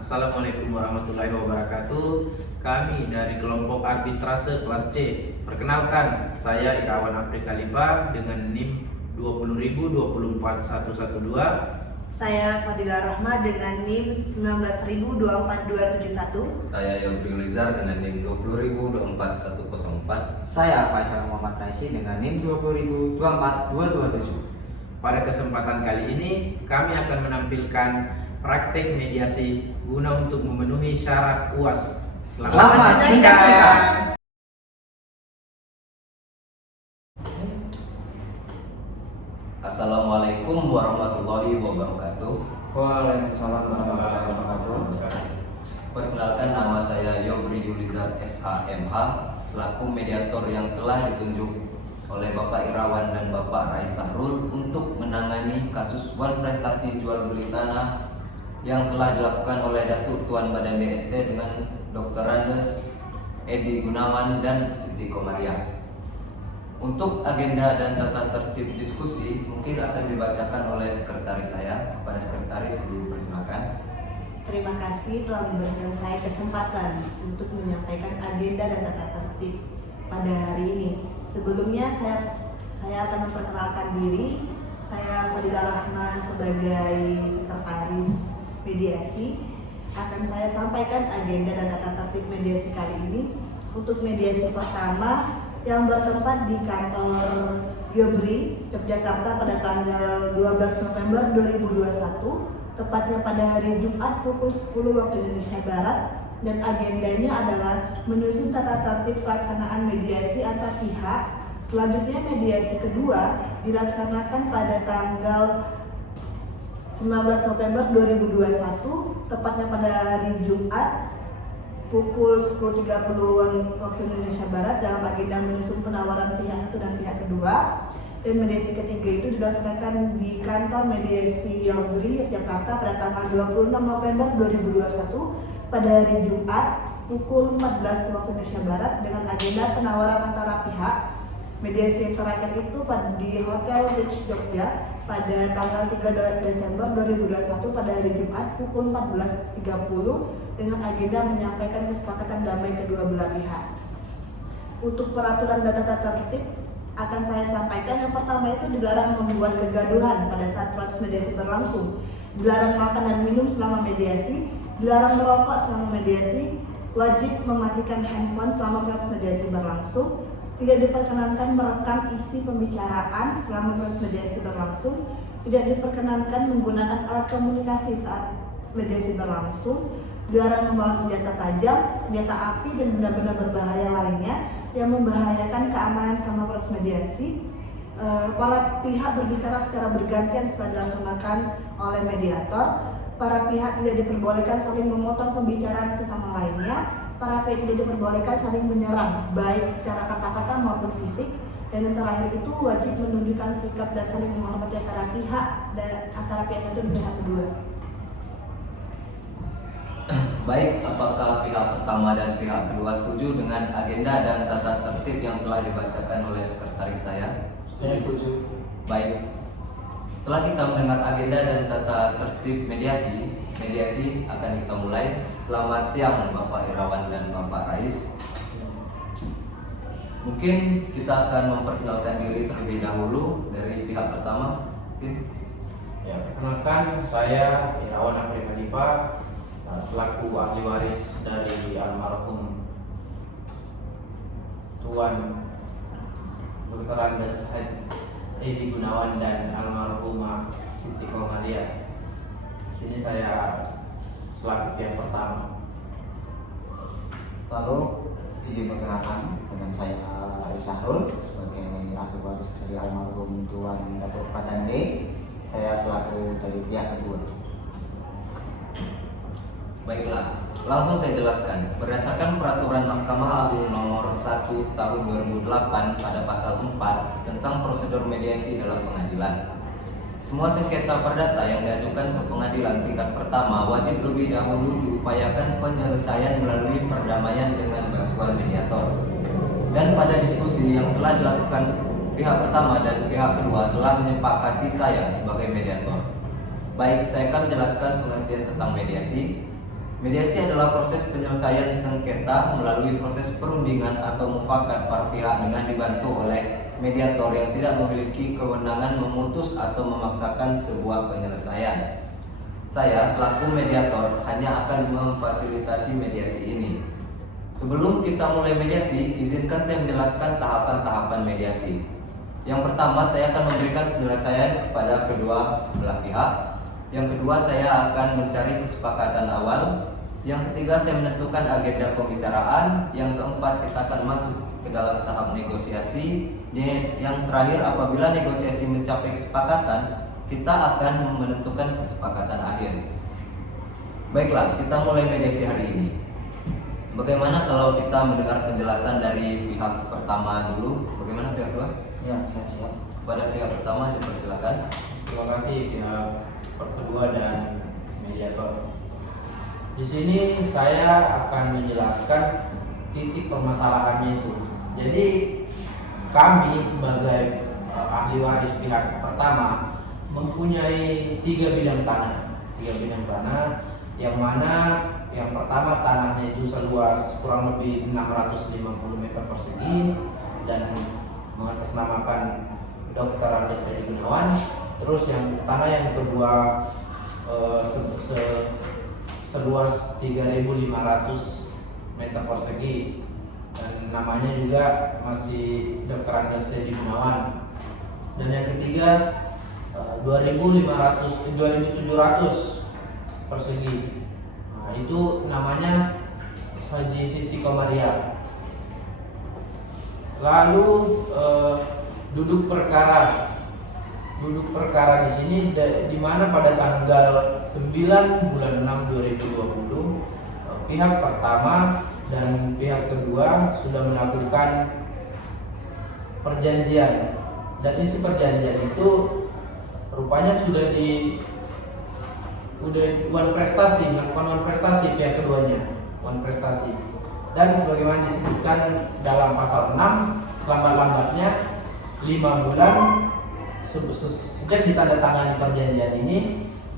Assalamualaikum warahmatullahi wabarakatuh. Kami dari kelompok arbitrase kelas C. Perkenalkan, saya Irawan Apri Khalifah dengan NIM 200024112. Saya Fadila Rahma dengan NIM 190242271. Saya Yobri Lizar dengan NIM 200244104. Saya Faisal Muhammad Raisi dengan NIM 2024227. Pada kesempatan kali ini, kami akan menampilkan praktek mediasi guna untuk memenuhi syarat UAS. Selamat menyaksikan. Assalamualaikum warahmatullahi wabarakatuh. Waalaikumsalam warahmatullahi wabarakatuh. Perkenalkan, nama saya Yobri Yulizar SHMH selaku mediator yang telah ditunjuk oleh Bapak Irawan dan Bapak Rais Sahrul untuk menangani kasus wan prestasi jual beli tanah yang telah dilakukan oleh Datuk Tuan Badan BST dengan Dr. Andes Edi Gunawan dan Siti Komaria. Untuk agenda dan tata tertib diskusi mungkin akan dibacakan oleh sekretaris saya. Kepada sekretaris dipersilakan. Terima kasih telah memberikan saya kesempatan untuk menyampaikan agenda dan tata tertib pada hari ini. Sebelumnya saya akan memperkenalkan diri. Saya Fadila Rahma sebagai sekretaris mediasi. Akan saya sampaikan agenda dan tata tertib mediasi kali ini. Untuk mediasi pertama yang bertempat di kantor Yobri, Yogyakarta pada tanggal 12 November 2021, tepatnya pada hari Jumat pukul 10 waktu Indonesia Barat, dan agendanya adalah menyusun tata tertib pelaksanaan mediasi antar pihak. Selanjutnya mediasi kedua dilaksanakan pada tanggal 19 November 2021, tepatnya pada hari Jumat pukul 10.30 waktu Indonesia Barat, dalam agenda menyusun penawaran pihak satu dan pihak kedua. Dan mediasi ketiga itu dilaksanakan di kantor mediasi Yobri, Yogyakarta pada tanggal 26 November 2021 pada hari Jumat pukul 14 waktu Indonesia Barat, dengan agenda penawaran antara pihak. Mediasi yang terakhir itu di Hotel Rich Jogja pada tanggal 3 Desember 2021 pada hari Jumat pukul 14.30 dengan agenda menyampaikan kesepakatan damai kedua belah pihak. Untuk peraturan dan tata tertib akan saya sampaikan. Yang pertama itu dilarang membuat kegaduhan pada saat proses mediasi berlangsung, dilarang makan dan minum selama mediasi, dilarang merokok selama mediasi, wajib mematikan handphone selama proses mediasi berlangsung, tidak diperkenankan merekam isi pembicaraan selama proses mediasi berlangsung, tidak diperkenankan menggunakan alat komunikasi saat mediasi berlangsung, dilarang membawa senjata tajam, senjata api, dan benda-benda berbahaya lainnya yang membahayakan keamanan selama proses mediasi. Para pihak berbicara secara bergantian setelah dilaksanakan oleh mediator. Para pihak tidak diperbolehkan saling memotong pembicaraan itu sama lainnya. Para pihak tidak diperbolehkan saling menyerang, baik secara kata-kata maupun fisik. Dan yang terakhir itu wajib menunjukkan sikap dan saling menghormati antara pihak satu dan pihak kedua. Baik, apakah pihak pertama dan pihak kedua setuju dengan agenda dan tata tertib yang telah dibacakan oleh sekretaris saya? Saya setuju. Baik, setelah kita mendengar agenda dan tata tertib mediasi akan kita mulai. Selamat siang Bapak Irawan dan Bapak Rais. Mungkin kita akan memperkenalkan diri terlebih dahulu dari pihak pertama. Ya, perkenalkan, saya Irawan Apri Khalifah selaku ahli waris dari almarhum Tuan Dr. Andes Edi Gunawan dan almarhumah Siti Komaria. Sini saya selaku pihak pertama. Lalu izin perkenalkan, dengan saya Rais Sahrul sebagai ahli waris dari almarhum Tuan Datuk Badan D. Saya selaku dari pihak kedua. Baiklah, langsung saya jelaskan. Berdasarkan Peraturan Mahkamah Agung Nomor 1 Tahun 2008 pada Pasal 4 tentang prosedur mediasi dalam pengadilan, semua sengketa perdata yang diajukan ke pengadilan tingkat pertama wajib lebih dahulu diupayakan penyelesaian melalui perdamaian dengan bantuan mediator. Dan pada diskusi yang telah dilakukan pihak pertama dan pihak kedua telah menyepakati saya sebagai mediator. Baik, saya akan menjelaskan pengertian tentang mediasi. Mediasi adalah proses penyelesaian sengketa melalui proses perundingan atau mufakat para pihak dengan dibantu oleh mediator yang tidak memiliki kewenangan memutus atau memaksakan sebuah penyelesaian. Saya selaku mediator hanya akan memfasilitasi mediasi ini. Sebelum kita mulai mediasi, izinkan saya menjelaskan tahapan-tahapan mediasi. Yang pertama, saya akan memberikan penyelesaian kepada kedua belah pihak. Yang kedua, saya akan mencari kesepakatan awal. Yang ketiga, saya menentukan agenda pembicaraan. Yang keempat, kita akan masuk ke dalam tahap negosiasi. Yang terakhir, apabila negosiasi mencapai kesepakatan, kita akan menentukan kesepakatan akhir. Baiklah, kita mulai mediasi hari ini. Bagaimana kalau kita mendengar penjelasan dari pihak pertama dulu? Bagaimana pihak kedua? Ya, saya siap. Kepada pihak pertama dipersilakan. Terima kasih pihak kedua dan mediator. Di sini saya akan menjelaskan titik permasalahannya itu. Jadi kami sebagai ahli waris pihak pertama mempunyai 3 bidang tanah. Yang mana yang pertama tanahnya itu seluas kurang lebih 650 meter persegi dan mengatasnamakan Dr. Andes Edi Gunawan. Terus yang tanah yang kedua seluas 3.500 meter persegi dan namanya juga masih Dr. Andes Edi Gunawan. Dan yang ketiga 2.700 persegi. Nah, itu namanya Haji Siti Komaria. Lalu duduk perkara di sini di mana pada tanggal 9 bulan 6 2020 pihak pertama dan pihak kedua sudah melakukan perjanjian, dan isi perjanjian itu rupanya sudah melakukan wan prestasi pihak keduanya, dan sebagaimana disebutkan dalam pasal 6, selambat-lambatnya 5 bulan sejak ditandatangani perjanjian ini,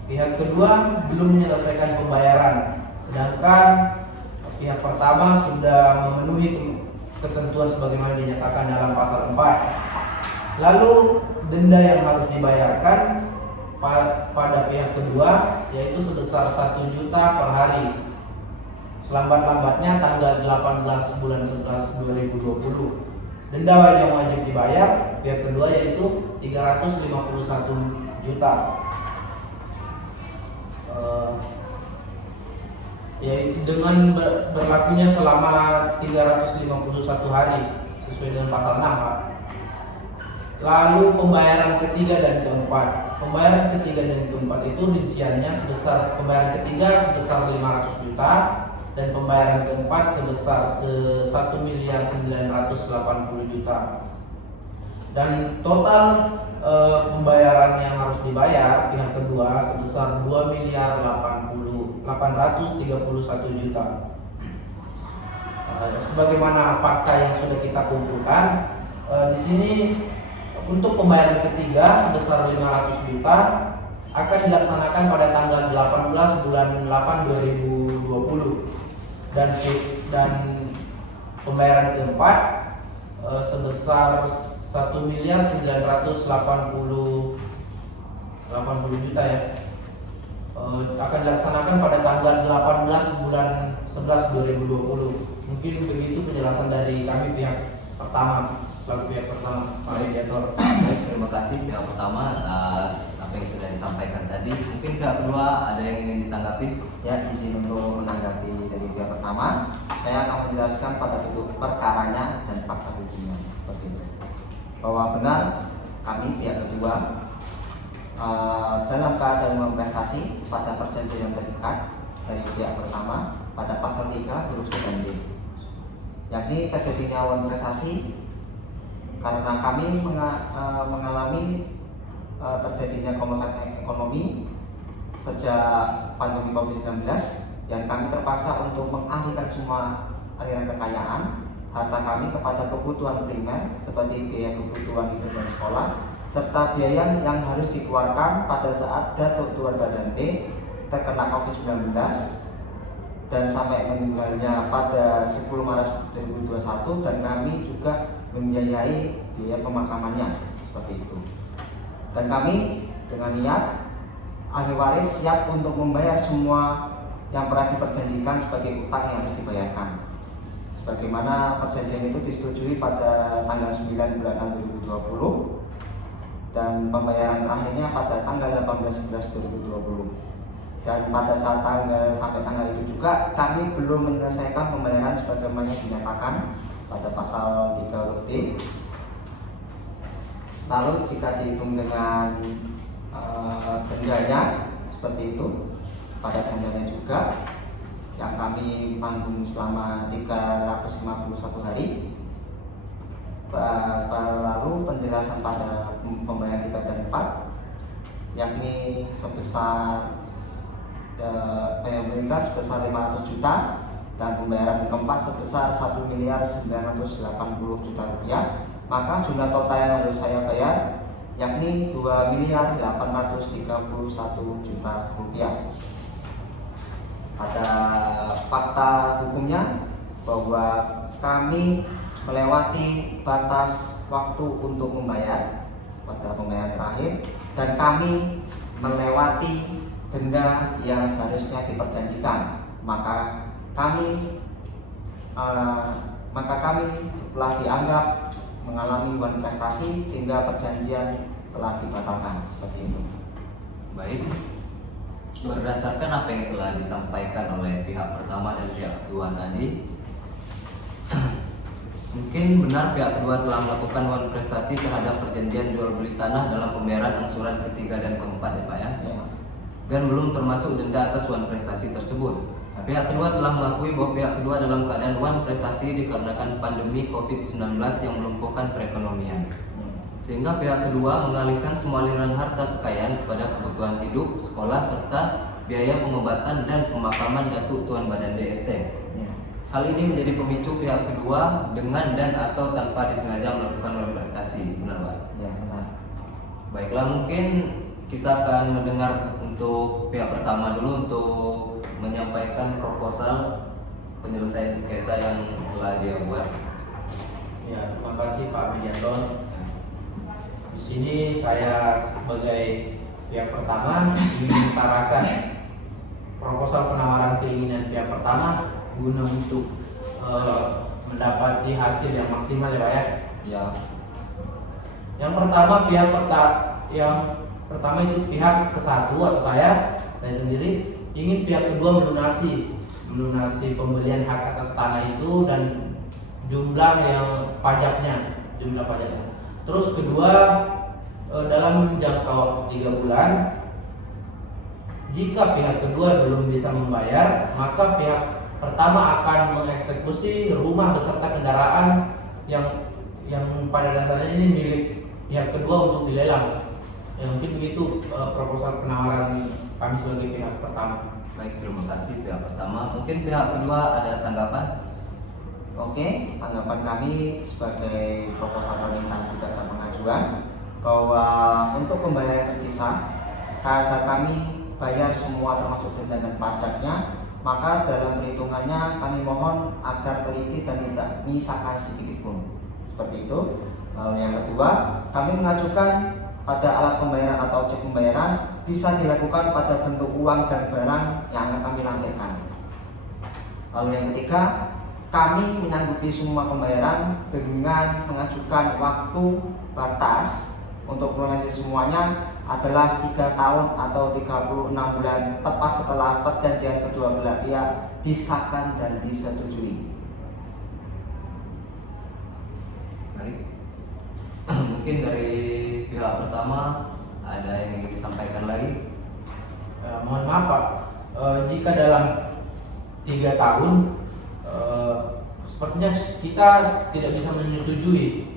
pihak kedua belum menyelesaikan pembayaran, sedangkan pihak pertama sudah memenuhi ketentuan sebagaimana dinyatakan dalam pasal 4. Lalu denda yang harus dibayarkan pada pihak kedua yaitu sebesar 1 juta per hari, selambat-lambatnya tanggal 18 bulan 11 2020. Denda yang wajib dibayar pihak kedua yaitu 351 juta. Yaitu dengan berlakunya selama 351 hari sesuai dengan pasal 6, Pak. Lalu pembayaran ketiga dan keempat. Pembayaran ketiga dan keempat itu rinciannya sebesar pembayaran ketiga sebesar 500 juta dan pembayaran keempat sebesar 1.980 juta. Dan total pembayaran yang harus dibayar pihak kedua sebesar 2.831 juta. Sebagaimana fakta yang sudah kita kumpulkan, di sini untuk pembayaran ketiga sebesar 500 juta akan dilaksanakan pada tanggal 18 bulan 8 2020 dan pembayaran keempat sebesar 1.980 juta ya, akan dilaksanakan pada tanggal 18 bulan 11 2020. Mungkin begitu penjelasan dari kami pihak pertama, selaku pihak pertama, Pak Mediator. Baik, terima kasih pihak pertama atas apa yang sudah disampaikan tadi. Mungkin pihak kedua ada yang ingin ditanggapi? Ya, izin untuk menanggapi dari pihak pertama, saya akan menjelaskan pada duduk perkaranya dan fakta hukumnya seperti itu. Bahwa benar kami pihak kedua dalam keadaan memprestasi pada perjanjian yang terikat dari pihak pertama pada pasal 3 huruf C dan D, yakni terjadinya wan prestasi karena kami mengalami terjadinya kemerosotan ekonomi sejak pandemi COVID-19 dan kami terpaksa untuk mengalihkan semua aliran kekayaan harta kami kepada kebutuhan primer seperti biaya kebutuhan hidup dan sekolah serta biaya yang harus dikeluarkan pada saat datuk keluarga dan terkena COVID-19 dan sampai meninggalnya pada 10 Maret 2021, dan kami juga membiayai biaya pemakamannya seperti itu. Dan kami dengan niat ahli waris siap untuk membayar semua yang pernah diperjanjikan sebagai utang yang harus dibayarkan. Sebagaimana perjanjian itu disetujui pada tanggal 9 bulan 2020 dan pembayaran terakhirnya pada tanggal 18/11/2020. Dan pada saat sampai tanggal itu juga kami belum menyelesaikan pembayaran sebagaimana dinyatakan pada pasal 3 huruf D. Lalu jika dihitung dengan dendanya seperti itu, pada dendanya juga yang kami tanggung selama 351 hari. Lalu penjelasan pada pembayaran 3 dan 4, yakni sebesar mereka sebesar 500 juta dan pembayaran keempat sebesar 1.980.000.000 rupiah, maka jumlah total yang harus saya bayar yakni 2.831.000.000 rupiah. Pada fakta hukumnya bahwa kami melewati batas waktu untuk membayar pada pembayaran terakhir, dan kami melewati denda yang seharusnya diperjanjikan, maka kami telah dianggap mengalami wan prestasi sehingga perjanjian telah dibatalkan seperti itu. Baik, berdasarkan apa yang telah disampaikan oleh pihak pertama dan pihak kedua tadi, mungkin benar pihak kedua telah melakukan wan prestasi terhadap perjanjian jual beli tanah dalam pembayaran angsuran ketiga dan keempat ya Pak ya? Ya. Dan belum termasuk denda atas wan prestasi tersebut. Nah, pihak kedua telah mengakui bahwa pihak kedua dalam keadaan wan prestasi dikarenakan pandemi COVID-19 yang melumpuhkan perekonomian. Sehingga pihak kedua mengalihkan semua aliran harta kekayaan kepada kebutuhan hidup, sekolah, serta biaya pengobatan dan pemakaman Datuk Tuan Badan DST. Ya. Hal ini menjadi pemicu pihak kedua dengan dan atau tanpa disengaja melakukan wan prestasi. Benar Pak? Ya, benar. Baiklah, mungkin kita akan mendengar untuk pihak pertama dulu untuk menyampaikan proposal penyelesaian sengketa yang telah dia buat. Ya, terima kasih Pak Widianto. Di sini saya sebagai pihak pertama ingin mengutarakan proposal penawaran keinginan pihak pertama guna untuk mendapati hasil yang maksimal ya Pak ya. Ya. Yang pertama itu pihak ke-1 atau saya sendiri ingin pihak kedua melunasi pembelian hak atas tanah itu dan jumlah pajaknya. Terus kedua, dalam jangka waktu 3 bulan, jika pihak kedua belum bisa membayar, maka pihak pertama akan mengeksekusi rumah beserta kendaraan yang pada dasarnya ini milik pihak kedua untuk dilelang. Mungkin begitu proposal penawaran kami sebagai pihak pertama. Baik, terima kasih pihak pertama. Mungkin pihak kedua ada tanggapan? Oke, tanggapan kami sebagai proposal permintaan juga dan pengajuan bahwa untuk pembayaran tersisa, karena kami bayar semua termasuk denda dan pajaknya, maka dalam perhitungannya kami mohon agar teliti dan tidak menyisakan sedikit pun. Seperti itu. Lalu yang kedua, kami mengajukan pada alat pembayaran atau objek pembayaran bisa dilakukan pada bentuk uang dan barang yang akan kami lantirkan. Lalu yang ketiga, kami menyanggupi semua pembayaran dengan mengajukan waktu batas untuk melunasi semuanya adalah 3 tahun atau 36 bulan tepat setelah perjanjian kedua belah pihak disahkan dan disetujui. Baik. Mungkin dari pihak pertama ada yang ingin disampaikan lagi? Mohon maaf Pak, jika dalam 3 tahun sepertinya kita tidak bisa menyetujui.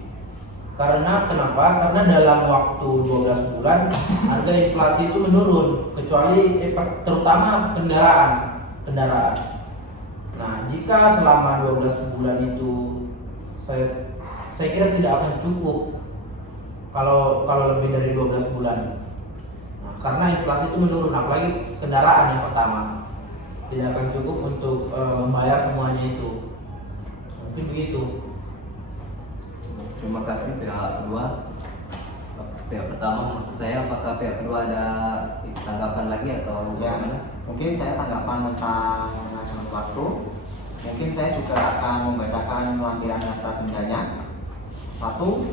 Karena kenapa? Karena dalam waktu 12 bulan harga inflasi itu menurun, kecuali terutama kendaraan. Nah, jika selama 12 bulan itu saya kira tidak akan cukup kalau lebih dari 12 bulan. Nah, karena inflasi itu menurun, apalagi kendaraan yang pertama. tidak akan cukup untuk membayar semuanya itu. Mungkin begitu. Terima kasih pihak kedua. Pihak pertama maksud saya, apakah pihak kedua ada tanggapan lagi atau Ya, bagaimana? mungkin saya tanggapan tentang pengajuan waktu. Mungkin saya juga akan membacakan lampiran daftar dendanya. Satu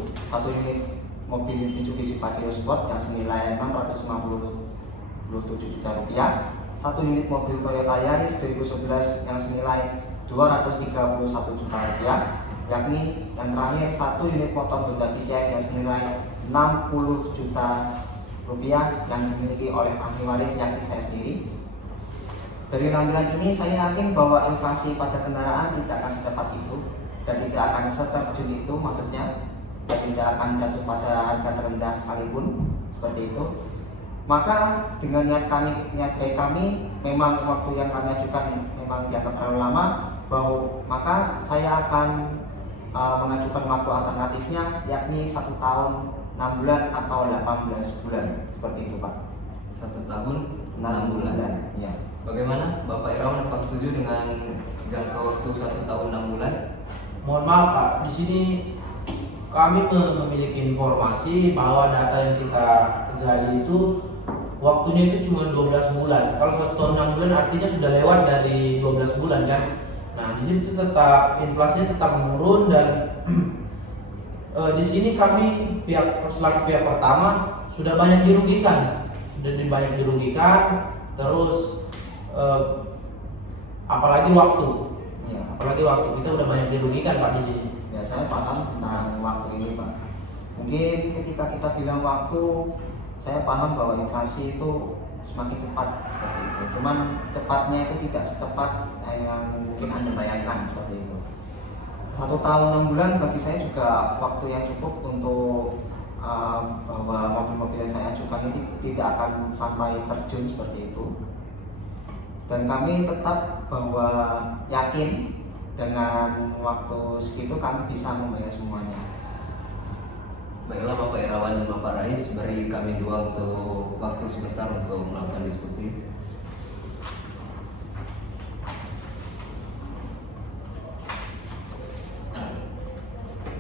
unit mobil Mitsubishi Pajero Sport yang senilai 657 juta rupiah. Satu unit mobil Toyota Yaris 2011 yang senilai 231 juta rupiah. Yakni yang terakhir satu unit motor Honda PCX yang senilai 60 juta rupiah yang dimiliki oleh ahli waris yakni saya sendiri. Dari lampiran ini saya yakin bahwa inflasi pada kendaraan tidak akan secepat itu dan tidak akan seterjun itu, maksudnya dan tidak akan jatuh pada harga terendah sekalipun seperti itu. Maka dengan niat baik kami, memang waktu yang kami ajukan memang dianggap terlalu lama, maka saya akan mengajukan waktu alternatifnya yakni 1 tahun 6 bulan atau 18 bulan seperti itu Pak. 1 tahun 6 bulan. Ya. Bagaimana Bapak Irawan, apakah setuju dengan jangka waktu 1 tahun 6 bulan? Mohon maaf Pak, di sini kami memiliki informasi bahwa data yang kita gali itu waktunya itu cuma 12 bulan. Kalau 1 tahun 6 bulan artinya sudah lewat dari 12 bulan kan. Nah, di sini tetap inflasinya tetap menurun dan di sini kami selaku pihak pertama sudah banyak dirugikan. Terus apalagi waktu. Ya. Apalagi waktu kita udah banyak dirugikan Pak di sini. Ya, saya paham tentang waktu ini Pak. Mungkin ketika kita bilang waktu, saya paham bahwa inflasi itu semakin cepat seperti itu. Cuman cepatnya itu tidak secepat yang mungkin Anda bayangkan seperti itu. 1 tahun 6 bulan bagi saya juga waktu yang cukup untuk bahwa mobil-mobil yang saya ajukan ini tidak akan sampai terjun seperti itu. Dan kami tetap bahwa yakin dengan waktu segitu kami bisa membayar semuanya. Baiklah Bapak Irawan dan Bapak Rais, beri kami dua untuk waktu sebentar untuk melakukan diskusi.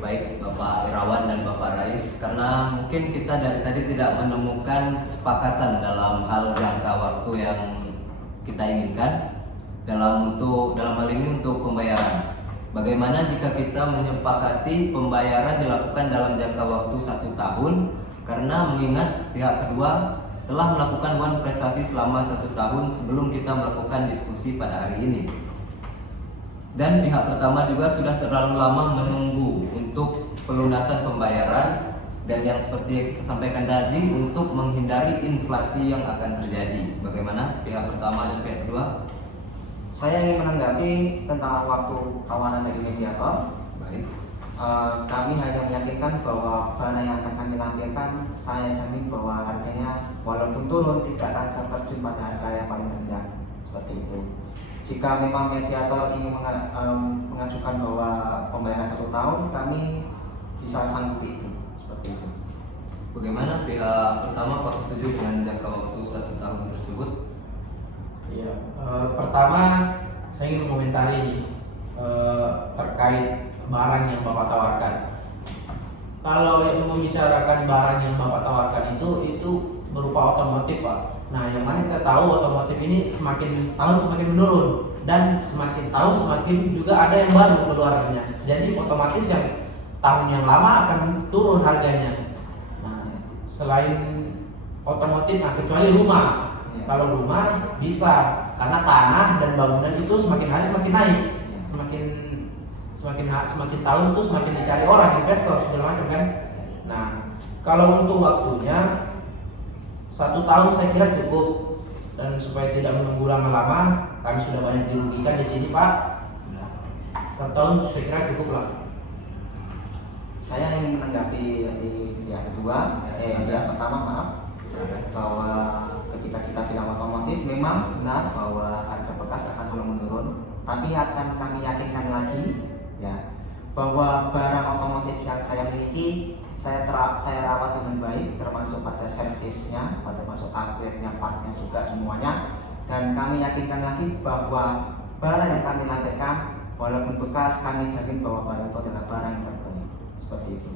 Baik Bapak Irawan dan Bapak Rais, karena mungkin kita dari tadi tidak menemukan kesepakatan dalam hal jangka waktu yang kita inginkan dalam hal ini untuk pembayaran. Bagaimana jika kita menyepakati pembayaran dilakukan dalam jangka waktu 1 tahun, karena mengingat pihak kedua telah melakukan wan prestasi selama 1 tahun sebelum kita melakukan diskusi pada hari ini. Dan pihak pertama juga sudah terlalu lama menunggu untuk pelunasan pembayaran, dan yang seperti yang kita sampaikan tadi untuk menghindari inflasi yang akan terjadi. Bagaimana pihak pertama dan pihak kedua? Saya ingin menanggapi tentang waktu kawanan dari mediator. Baik. Kami hanya meyakinkan bahwa barang yang akan kami lampirkan, saya jamin bahwa harganya walaupun turun tidak akan terjun pada harga yang paling rendah seperti itu. Jika memang mediator ini mengajukan bahwa pembayaran 1 tahun, kami bisa sanggup itu seperti itu. Bagaimana pihak pertama, apakah setuju dengan jangka waktu 1 tahun tersebut? Ya, pertama saya ingin mengomentari terkait barang yang Bapak tawarkan. Kalau yang membicarakan barang yang Bapak tawarkan itu berupa otomotif Pak. Nah, yang mana kita tahu otomotif ini semakin tahun semakin menurun, dan semakin tahun semakin juga ada yang baru keluarnya. Jadi otomatis yang tahun yang lama akan turun harganya. Nah, selain otomotif, nah kecuali rumah. Kalau rumah bisa, karena tanah dan bangunan itu semakin hari semakin naik, semakin tahun itu semakin dicari orang, investor segala macam kan. Nah, kalau untuk waktunya 1 tahun saya kira cukup, dan supaya tidak menunggu lama-lama, kami sudah banyak dirugikan di sini Pak. 1 tahun saya kira cukup lah. Saya ingin menanggapi di pihak kedua, pihak pertama maaf, bahwa ketika kita bilang otomotif memang benar bahwa harga bekas akan mulai menurun, tapi akan kami yakinkan lagi ya bahwa barang otomotif yang saya miliki saya rawat dengan baik, termasuk pada servisnya, termasuk upgrade-nya, partnya juga semuanya. dan kami yakinkan lagi bahwa barang yang kami lampirkan walaupun bekas, kami jamin bahwa barang itu adalah barang yang terbaik. Seperti itu.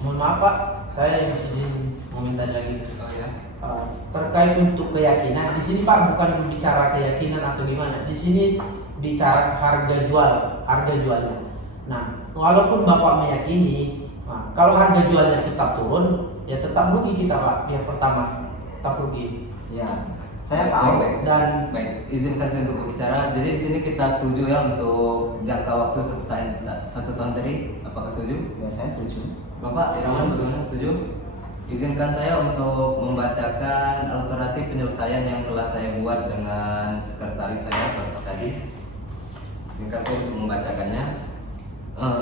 Mohon maaf Pak, saya izin komentar lagi. Oh ya. Terkait untuk keyakinan, di sini Pak bukan bicara keyakinan atau gimana. Di sini bicara harga jualnya. Nah, walaupun Bapak meyakini, kalau harga jualnya tetap turun, ya tetap rugi kita Pak. Yang pertama, tetap rugi. Ya, saya tahu. Dan Baik, izinkan saya untuk berbicara. Jadi di sini kita setuju ya untuk jangka waktu 1 tahun tadi. Apakah setuju? Ya, saya setuju. Bapak Irawan bagaimana, setuju? Izinkan saya untuk membacakan alternatif penyelesaian yang telah saya buat dengan sekretaris saya Bapak tadi. Izinkan saya untuk membacakannya.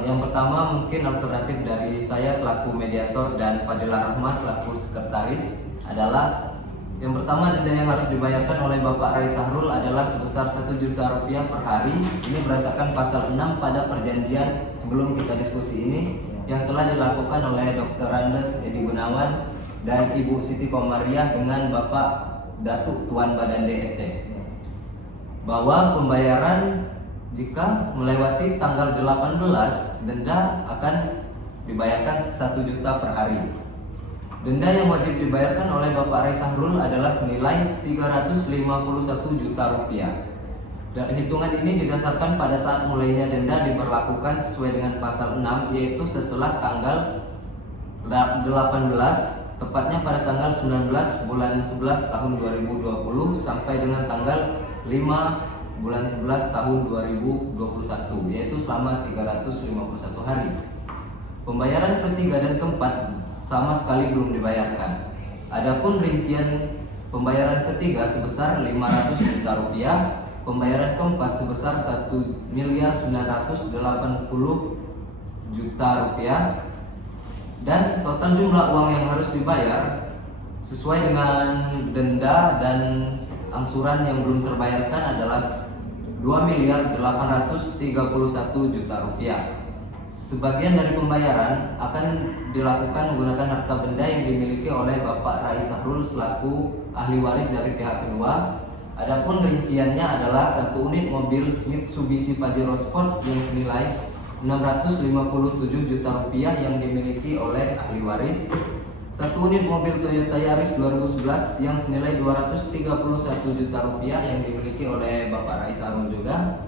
Yang pertama mungkin alternatif dari saya selaku mediator dan Fadila Rahma selaku sekretaris adalah yang pertama, denda yang harus dibayarkan oleh Bapak Rai Sahrul adalah sebesar 1 juta rupiah per hari. Ini berdasarkan pasal 6 pada perjanjian sebelum kita diskusi ini yang telah dilakukan oleh Dr. Andes Edi Gunawan dan Ibu Siti Komariah dengan Bapak Datuk Tuan Badan DST. Bahwa pembayaran jika melewati tanggal 18, denda akan dibayarkan 1 juta per hari. Denda yang wajib dibayarkan oleh Bapak Rai Sahrul adalah senilai 351 juta rupiah. Dan hitungan ini didasarkan pada saat mulainya denda diberlakukan sesuai dengan pasal 6, yaitu setelah tanggal 18, tepatnya pada tanggal 19 bulan 11 tahun 2020 sampai dengan tanggal 5 bulan 11 tahun 2021, yaitu selama 351 hari. Pembayaran ketiga dan keempat sama sekali belum dibayarkan. Adapun rincian pembayaran ketiga sebesar 500 juta rupiah, pembayaran keempat sebesar 1.980 juta rupiah, dan total jumlah uang yang harus dibayar sesuai dengan denda dan angsuran yang belum terbayarkan adalah 2.831 juta rupiah. Sebagian dari pembayaran akan dilakukan menggunakan harta benda yang dimiliki oleh Bapak Rai Sahrul selaku ahli waris dari pihak kedua. Adapun rinciannya adalah 1 unit mobil Mitsubishi Pajero Sport yang senilai 657 juta rupiah yang dimiliki oleh ahli waris, 1 unit mobil Toyota Yaris 2011 yang senilai 231 juta rupiah yang dimiliki oleh Bapak Rai Sahrul juga.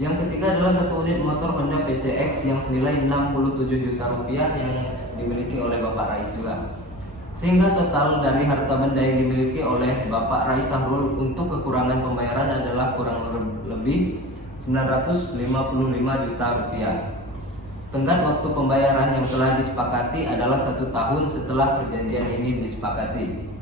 Yang ketiga adalah 1 unit motor Honda PCX yang senilai 67 juta rupiah yang dimiliki oleh Bapak Rais juga. Sehingga total dari harta benda yang dimiliki oleh Bapak Rai Sahrul untuk kekurangan pembayaran adalah kurang lebih 955 juta rupiah. Tenggat waktu pembayaran yang telah disepakati adalah 1 tahun setelah perjanjian ini disepakati.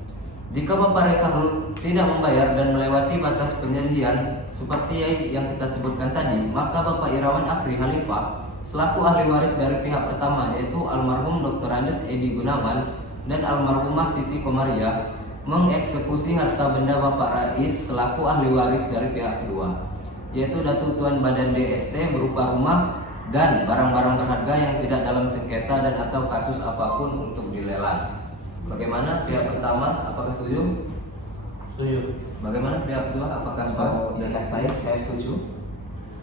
Jika Bapak Rai Sahrul tidak membayar dan melewati batas perjanjian seperti yang kita sebutkan tadi, maka Bapak Irawan Apri Khalifah selaku ahli waris dari pihak pertama, yaitu almarhum Dr. Andes Edi Gunawan dan almarhumah Siti Komariah, mengeksekusi harta benda Bapak Rais selaku ahli waris dari pihak kedua, yaitu Datuk Tuan Badan DST berupa rumah dan barang-barang berharga yang tidak dalam sengketa dan atau kasus apapun untuk dilelang. Bagaimana pihak pertama? Apakah setuju? setuju. Bagaimana pihak kedua? Apakah Kalau sepakat? di atas baik, saya setuju.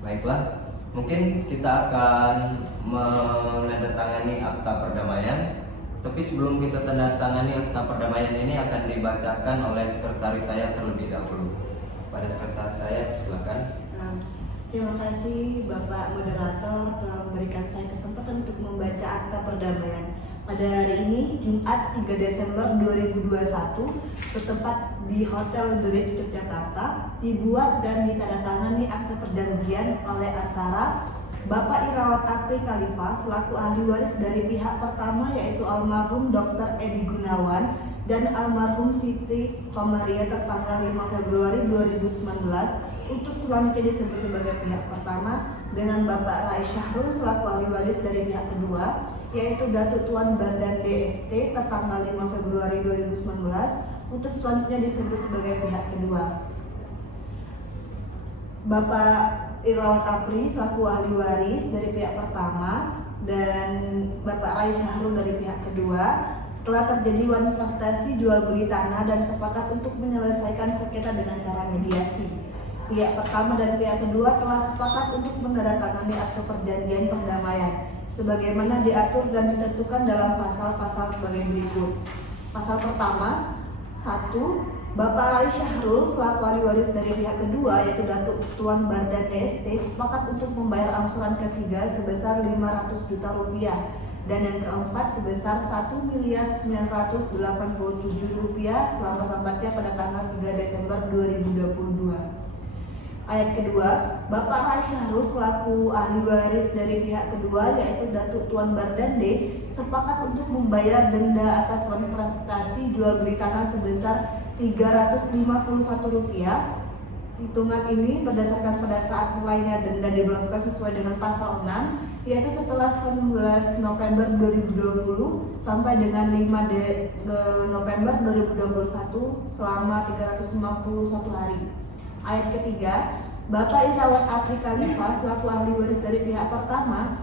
Baiklah, mungkin kita akan menandatangani akta perdamaian. Tapi sebelum kita tandatangani akta perdamaian ini akan dibacakan oleh sekretaris saya terlebih dahulu. Pada sekretaris saya, silakan. Terima kasih Bapak Moderator telah memberikan saya kesempatan untuk membaca akta perdamaian. Pada hari ini, Jumat 3 Desember 2021, bertempat di Hotel Durit Yogyakarta, dibuat dan ditandatangani akta perjanjian oleh antara Bapak Irawan Apri Khalifah selaku ahli waris dari pihak pertama, yaitu almarhum Dr. Edi Gunawan dan almarhum Siti Komariah tertanggal 5 Februari 2019 untuk selanjutnya disebut sebagai pihak pertama, dengan Bapak Rai Sahrul selaku ahli waris dari pihak kedua, yaitu Datuk Tuan Badan DST tertanggal 5 Februari 2019 untuk selanjutnya disebut sebagai pihak kedua. Bapak Irawan Apri selaku ahli waris dari pihak pertama dan Bapak Rai Sahrul dari pihak kedua. telah terjadi wan prestasi jual beli tanah dan sepakat untuk menyelesaikan sengketa dengan cara mediasi. Pihak pertama dan pihak kedua telah sepakat untuk menandatangani akte perjanjian perdamaian sebagaimana diatur dan ditentukan dalam pasal-pasal sebagai berikut. Pasal pertama, 1. Bapak Rai Syahrul selaku ahli waris dari pihak kedua yaitu Datuk Tuan Bardan DST sepakat untuk membayar angsuran ketiga sebesar 500 juta rupiah dan yang keempat sebesar 1.987 rupiah selambat-lambatnya pada tanggal 3 Desember 2022. Ayat kedua, Bapak Rai Syahrul selaku ahli waris dari pihak kedua yaitu Datuk Tuan Bardan D sepakat untuk membayar denda atas wan prestasi jual beli tanah sebesar Rp351. Hitungan ini berdasarkan pada saat mulainya denda diberlakukan sesuai dengan pasal 6 yaitu setelah 19 November 2020 sampai dengan 5 November 2021 selama 351 hari. Ayat ketiga, Bapak Irawan Apri Khalifah selaku ahli waris dari pihak pertama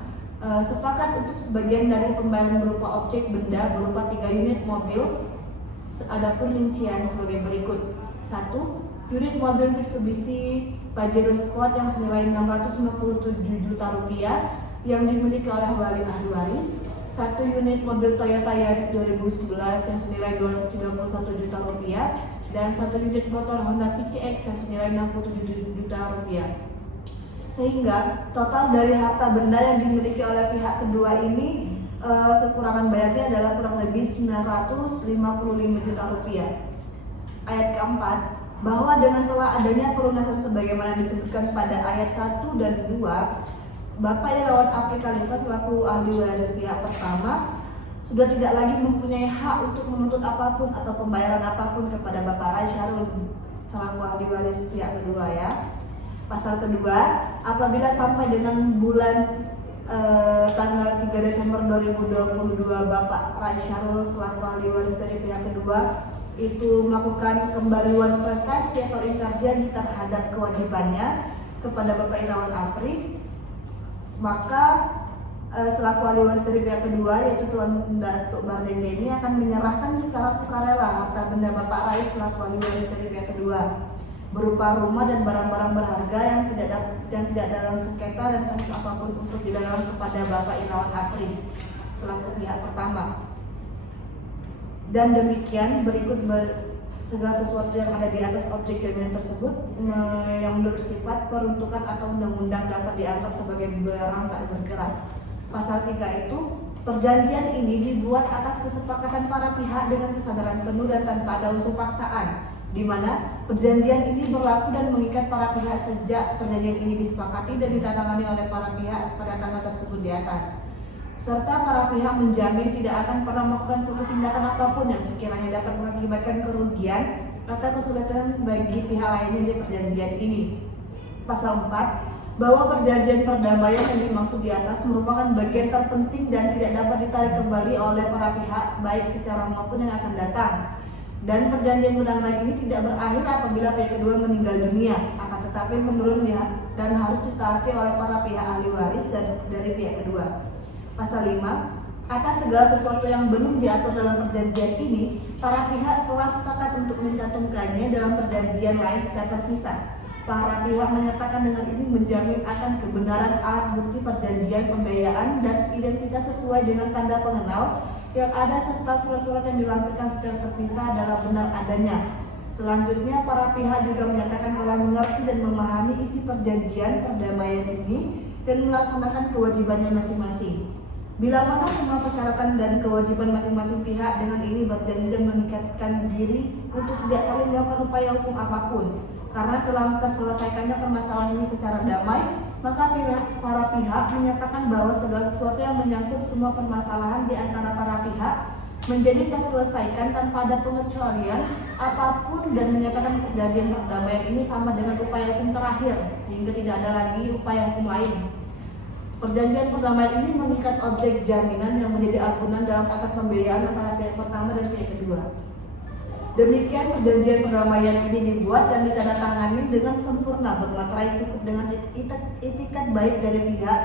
sepakat untuk sebagian dari pembayaran berupa objek benda berupa 3 unit mobil. Adapun rincian sebagai berikut. 1. Unit mobil Mitsubishi Pajero Sport yang senilai Rp657 juta yang dimiliki oleh wali ahli waris. 1 unit mobil Toyota Yaris 2011 yang senilai Rp231 juta dan 1 unit motor Honda PCX yang senilai Rp67 juta. Sehingga total dari harta benda yang dimiliki oleh pihak kedua ini kekurangan bayarnya adalah kurang lebih Rp955 juta. Ayat keempat, bahwa dengan telah adanya pelunasan sebagaimana disebutkan pada ayat 1 dan 2, Bapak Irawan Apri Khalifah selaku ahli waris pihak pertama sudah tidak lagi mempunyai hak untuk menuntut apapun atau pembayaran apapun kepada Bapak Rai Syahrul selaku ahli waris pihak kedua ya. Pasal kedua, apabila sampai dengan bulan tanggal 3 Desember 2022 Bapak Rai Syahrul selaku ahli waris dari pihak kedua itu melakukan kembalian prestasi atau ingkar janji terhadap kewajibannya kepada Bapak Irawan Apri, maka selaku ahli waris dari pihak kedua yaitu Tuan Datuk Bardan ini akan menyerahkan secara sukarela harta benda Bapak Rai selaku ahli waris dari pihak kedua berupa rumah dan barang-barang berharga yang tidak dalam sengketa dan kasus apapun untuk dilelang kepada Bapak Irawan Apri selaku pihak pertama. Dan demikian berikut segala sesuatu yang ada di atas objek jaminan tersebut yang bersifat peruntukan atau undang-undang dapat dianggap sebagai barang tak bergerak. Pasal 3 itu, perjanjian ini dibuat atas kesepakatan para pihak dengan kesadaran penuh dan tanpa ada unsur paksaan, di mana perjanjian ini berlaku dan mengikat para pihak sejak perjanjian ini disepakati dan ditandatangani oleh para pihak pada tanggal tersebut di atas. Serta para pihak menjamin tidak akan pernah melakukan suatu tindakan apapun yang sekiranya dapat mengakibatkan kerugian atau kesulitan bagi pihak lainnya di perjanjian ini. Pasal 4, bahwa perjanjian perdamaian yang dimaksud di atas merupakan bagian terpenting dan tidak dapat ditarik kembali oleh para pihak baik secara maupun yang akan datang. Dan perjanjian perdamaian ini tidak berakhir apabila pihak kedua meninggal dunia, akan tetapi menurun dan harus ditaati oleh para pihak ahli waris dan dari pihak kedua. Pasal 5, atas segala sesuatu yang belum diatur dalam perjanjian ini, para pihak telah sepakat untuk mencantumkannya dalam perjanjian lain secara terpisah. Para pihak menyatakan dengan ini menjamin akan kebenaran alat bukti perjanjian pembiayaan dan identitas sesuai dengan tanda pengenal yang ada serta surat-surat yang dilampirkan secara terpisah adalah benar adanya. Selanjutnya, para pihak juga menyatakan telah mengerti dan memahami isi perjanjian perdamaian ini dan melaksanakan kewajibannya masing-masing. Bila mana semua persyaratan dan kewajiban masing-masing pihak dengan ini berjanji dan mengikatkan diri untuk tidak saling melakukan upaya hukum apapun, karena telah terselesaikannya permasalahan ini secara damai, maka para pihak menyatakan bahwa segala sesuatu yang menyangkut semua permasalahan di antara para pihak menjadi terselesaikan tanpa ada pengecualian apapun dan menyatakan perjanjian perdamaian ini sama dengan upaya hukum terakhir sehingga tidak ada lagi upaya hukum lain. Perjanjian perdamaian ini mengikat objek jaminan yang menjadi agunan dalam akad pembiayaan antara pihak pertama dan pihak kedua. Demikian perjanjian perdamaian ini dibuat dan ditandatangani dengan sempurna bermaterai cukup dengan itikat baik dari pihak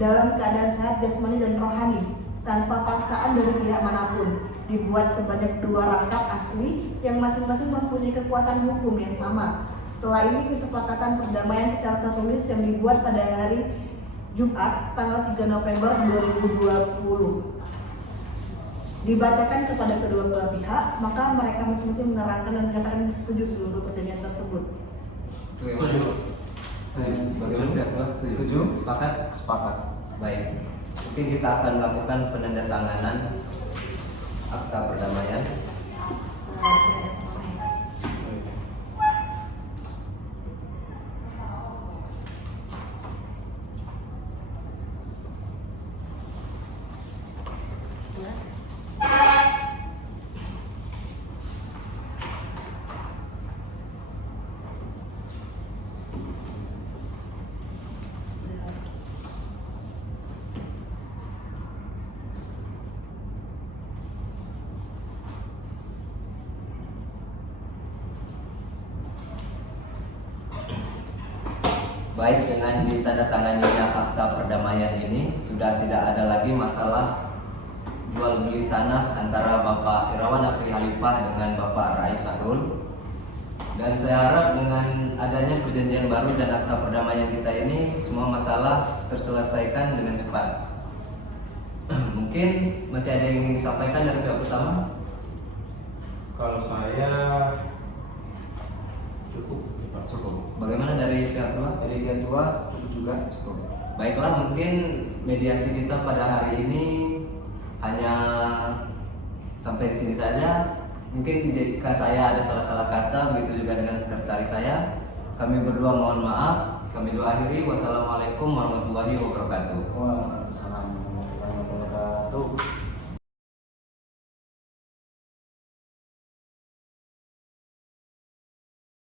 dalam keadaan sehat jasmani dan rohani. tanpa paksaan dari pihak manapun. Dibuat sebanyak 2 rangkap asli yang masing-masing mempunyai kekuatan hukum yang sama. Setelah ini kesepakatan perdamaian secara tertulis yang dibuat pada hari Jumat tanggal 3 November 2020 dibacakan kepada kedua belah pihak, maka mereka masing-masing menerangkan dan menyatakan setuju seluruh perjanjian tersebut. Setuju. Bagaimana pihak kedua? Setuju. Sepakat? Sepakat. Baik. Mungkin kita akan melakukan penandatanganan akta perdamaian. Baik, dengan ditandatanganinya akta perdamaian ini sudah tidak ada lagi masalah jual beli tanah antara Bapak Irawan Apri Halifah dengan Bapak Rais Sahrul. Dan saya harap dengan adanya perjanjian baru dan akta perdamaian kita ini semua masalah terselesaikan dengan cepat. Mungkin masih ada yang ingin disampaikan dari pihak utama? Kalau saya cukup. Cukup. Bagaimana dari pihak kedua? Dari dia tua cukup juga. Cukup. Baiklah, mungkin mediasi kita pada hari ini hanya sampai di sini saja. Mungkin jika saya ada salah-salah kata, begitu juga dengan sekretaris saya. Kami berdua mohon maaf. Kami doa akhiri. Wassalamualaikum warahmatullahi wabarakatuh. Waalaikumsalam warahmatullahi wabarakatuh.